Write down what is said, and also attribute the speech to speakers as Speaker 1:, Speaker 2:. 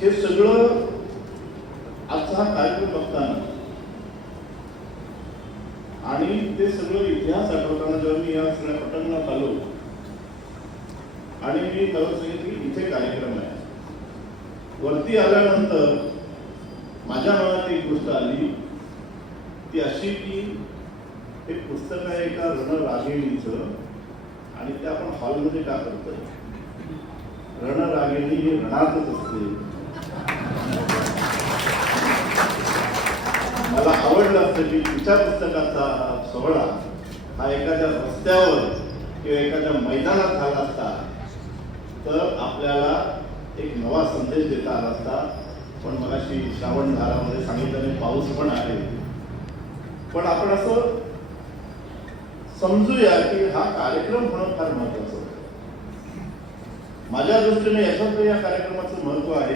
Speaker 1: हे सगळं आजचा हा कार्यक्रम बघताना आणि ते सगळं इतिहास आठवताना जेव्हा मी या सगळ्या पटंगणात आलो आणि मी खरं सांगितलं की इथे कार्यक्रम आहे. वरती आल्यानंतर माझ्या मनात एक गोष्ट आली ती अशी की हे पुस्तक आहे एका रण रागिणीचं आणि ते आपण हॉलमध्ये का करतोय रणरागिणी हे रणातच असते मला आवडलं असतं की तिच्या पुस्तकाचा हा सोहळा हा एखाद्या रस्त्यावर किंवा एखाद्या मैदानात झाला असता तर आपल्याला एक नवा संदेश देता आला असता. पण मला श्री श्रावण धारामध्ये सांगितल्याने पाऊस पण आहे. पण आपण असं समजूया की हा कार्यक्रम होणं फार महत्वाचं माझ्या दृष्टीने याच्यात या कार्यक्रमाचं महत्त्व आहे